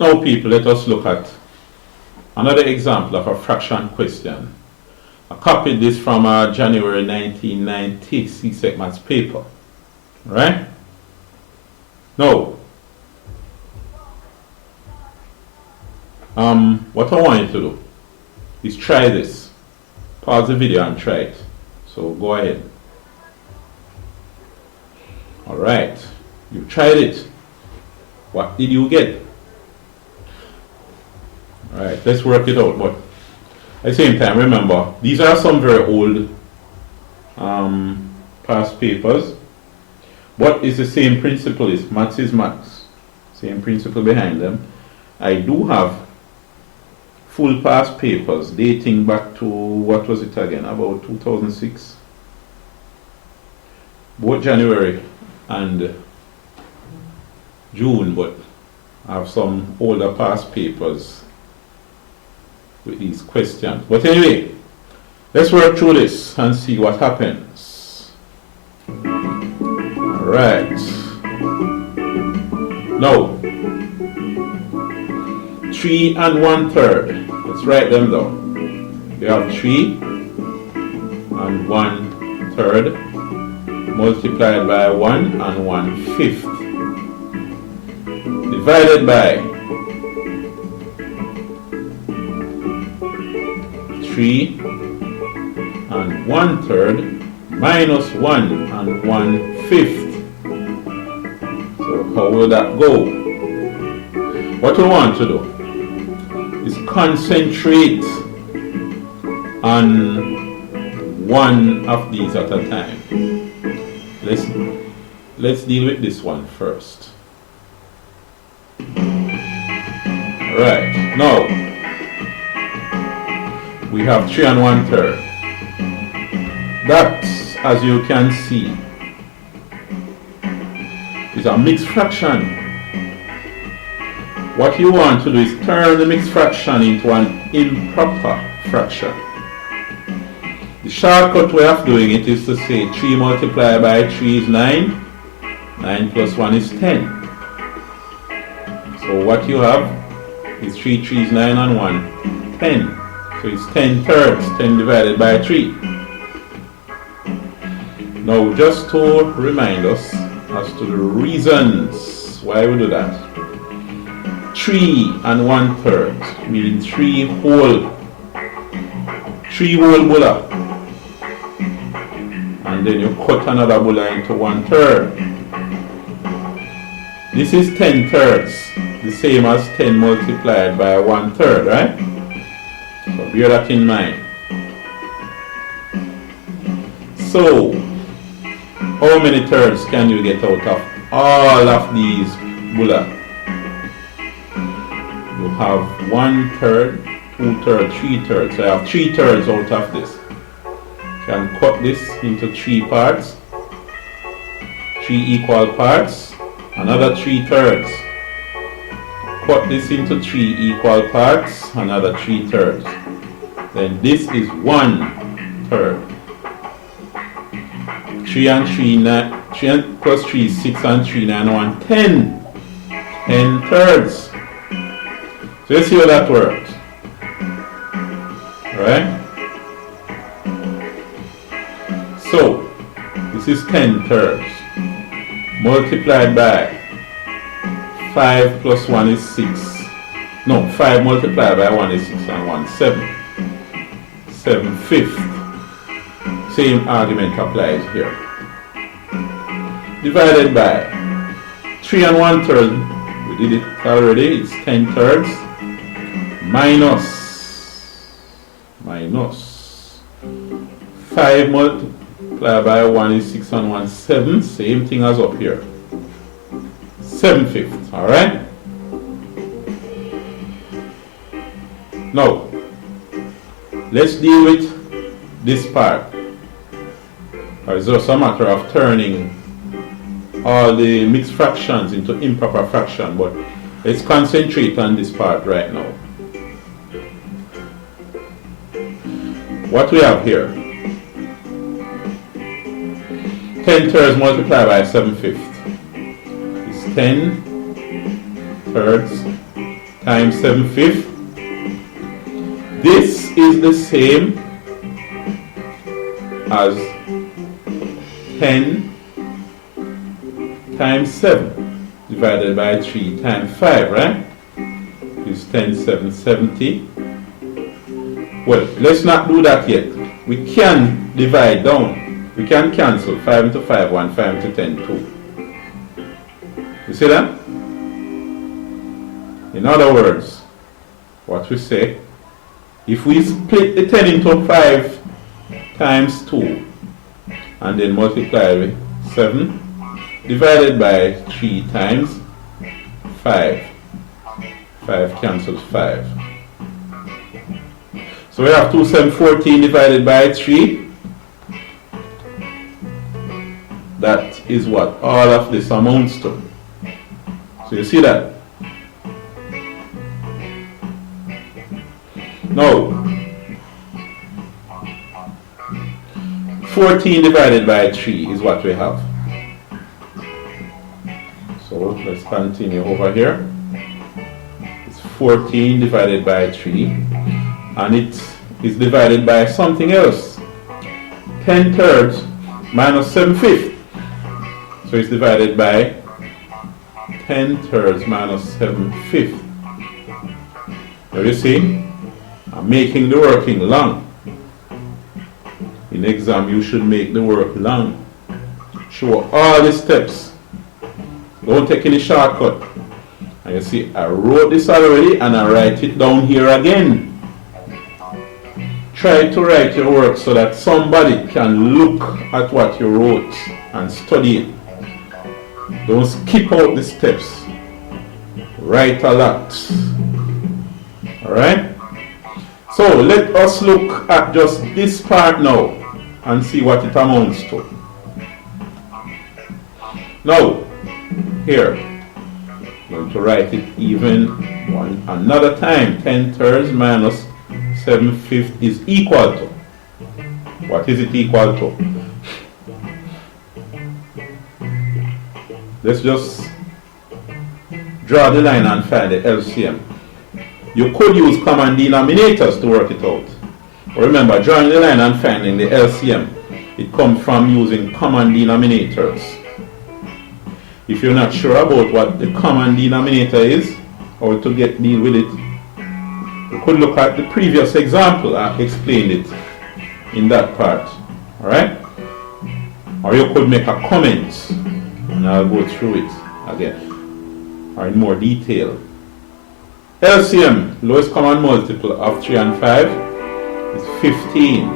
Now people, let us look at another example of a fraction question. I copied this from a January 1990 CSEC maths paper. Right? Now, what I want you to do is try this. Pause the video and try it. So go ahead. Alright, you tried it. What did you get? Alright, let's work it out. But at the same time, remember, these are some very old past papers. But it's the same principle, is maths is maths. Same principle behind them. I do have full past papers dating back to, what was it again, about 2006. Both January and June, but I have some older past papers with these questions. But anyway, let's work through this and see what happens. Alright. Now, 3 and 1/3. Let's write them down. We have 3 and 1/3 multiplied by 1 and 1/5 divided by 3 and 1/3 minus 1 and 1/5. So how will that go? What we want to do is concentrate on one of these at a time. Let's deal with this one first. Alright, now we have 3 and 1/3. That, as you can see, is a mixed fraction. What you want to do is turn the mixed fraction into an improper fraction. The shortcut way of doing it is to say 3 multiplied by 3 is 9. 9 plus 1 is 10. So what you have is 3 3s 9 and 1 10. So it's 10/3. 10 divided by 3. Now just to remind us as to the reasons why we do that. 3 and 1/3 meaning 3 whole bulla, and then you cut another bulla into 1/3. This is 10/3, the same as 10 multiplied by 1/3, right? So bear that in mind. So how many thirds can you get out of all of these bulla? You have 1/3, 2/3, 3/3. So I have 3/3 out of this. You can cut this into 3 parts, 3 equal parts, another 3/3. Cut this into 3 equal parts, another 3/3. Then this is 1/3. 3 and 3, 9, 3 and plus 3 is 6 and 3, 9 and 1, 10. 10/3. So let's see how that works. Alright? So, this is 10/3 multiplied by 5 plus 1 is 6. No, 5 multiplied by 1 is 6 and 1, 7. 7/5. Same argument applies here. Divided by 3 and 1/3. We did it already. It's 10/3 minus 5 multiplied by 1 is 6 and 1, 7. Same thing as up here. 7/5. Alright? Now, let's deal with this part. It's just a matter of turning all the mixed fractions into improper fraction, but let's concentrate on this part right now. What we have here, 10/3 multiplied by 7/5 is 10/3 times 7/5. This is the same as 10 times 7 divided by 3 times 5, right? Is 10, 7, 70. Well, let's not do that yet. We can divide down. We can cancel 5 into 5, 1, 5 into 10, 2. You see that? In other words, what we say, if we split the 10 into 5 times 2 and then multiply with 7 divided by 3 times 5. 5 cancels 5. So we have 2, 7, 14 divided by 3. That is what all of this amounts to. So you see that? Now, 14 divided by 3 is what we have. So let's continue over here. It's 14 divided by 3, and it is divided by something else. 10 thirds minus 7/5. So it's divided by 10 thirds minus 7/5. Now you see, I'm making the working long. In exam, you should make the work long. Show all the steps. Don't take any shortcut. And you see, I wrote this already and I write it down here again. Try to write your work so that somebody can look at what you wrote and study it. Don't skip out the steps. Write a lot. Alright? So let us look at just this part now and see what it amounts to. Now, here, I'm going to write it even another time. 10 thirds minus 7/5 is equal to. What is it equal to? Let's just draw the line and find the LCM. You could use common denominators to work it out. Remember, drawing the line and finding the LCM, it comes from using common denominators. If you're not sure about what the common denominator is, or to deal with it, you could look at the previous example. I explained it in that part. Alright? Or you could make a comment, and I'll go through it again, or in more detail. LCM, lowest common multiple of 3 and 5, is 15.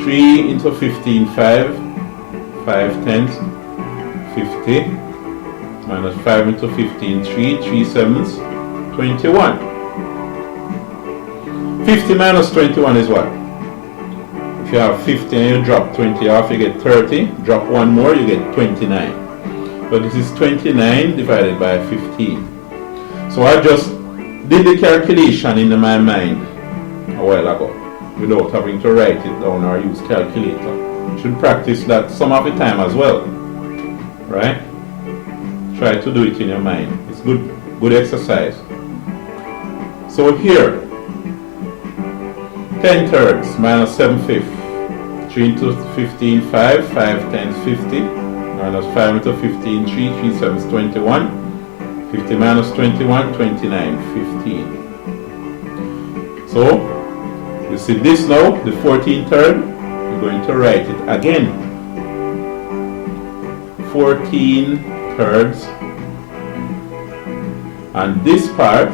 3 into 15, 5. 5 tenths, 50. Minus 5 into 15, 3. 3 sevenths, 21. 50 minus 21 is what? If you have 50 and you drop 20 off, you get 30. Drop one more, you get 29. So this is 29 divided by 15. So I just did the calculation in my mind a while ago without having to write it down or use calculator. You should practice that some of the time as well. Right? Try to do it in your mind. It's good exercise. So here, 10 thirds minus 7/5. 3 into 15, 5. 5 tenths, 50. Minus 5 into 15, 3. 3 sevenths, 21. 50 minus 21, 29, 15. So, you see this now, the 14 third, you're going to write it again. 14 thirds. And this part,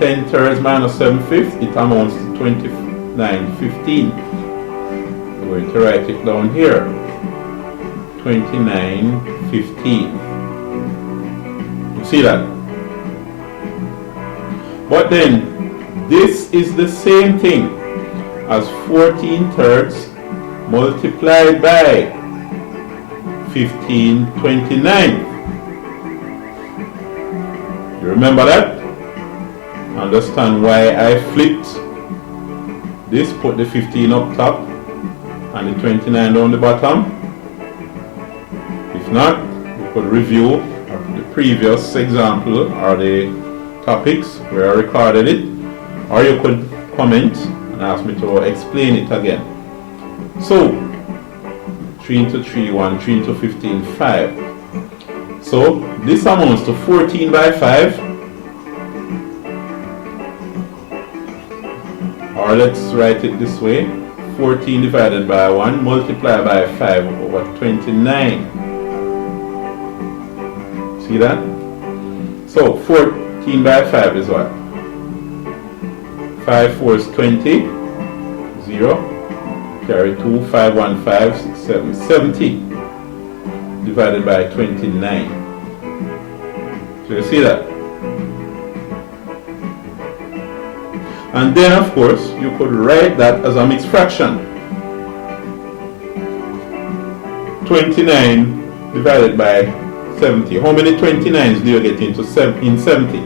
10 thirds minus 7/5, it amounts to 29/15. We're going to write it down here. 29/15. You see that? But then, this is the same thing as 14 thirds multiplied by 15/29. You remember that? Understand why I flipped this, put the 15 up top and the 29 down the bottom? If not, you could review the previous example or the topics where I recorded it, or you could comment and ask me to explain it again. So 3 into 3, 1, 3 into 15, 5. So this amounts to 14 by 5, or let's write it this way: 14 divided by 1 multiplied by 5 over 29. See that? So 14 by 5 is what? 5 4 is 20, 0, carry 2, 5 1 5 6 7, 70 divided by 29. So you see that? And then of course you could write that as a mixed fraction. 29 divided by 70. How many 29s do you get in 70?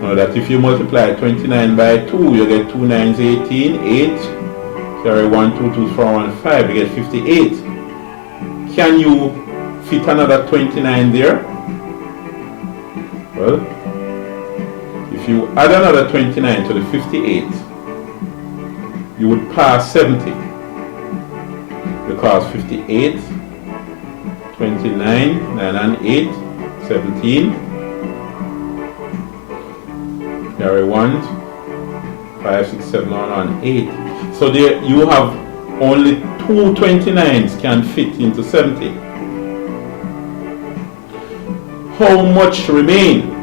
Now that if you multiply 29 by 2, you get 2 9s 18, 8, carry 1 2 2 4 1 5, you get 58. Can you fit another 29 there? Well, if you add another 29 to the 58, you would pass 70, because 58, 29, 9 and 8, 17, carry 1, 5, 6, 7, 1, 8. So there you have only 2 29s can fit into 70. How much remain?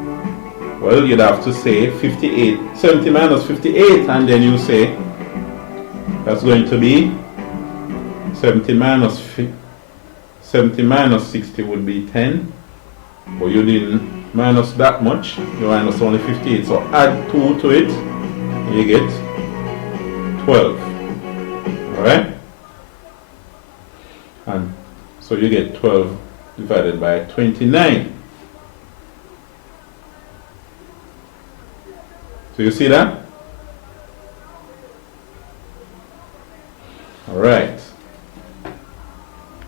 Well, you'd have to say 58, 70 minus 58, and then you say that's going to be 70 minus 60 would be 10, but you didn't minus that much, you minus only 58, so add 2 to it, and you get 12. Alright? And so you get 12 divided by 29. So you see that? All right.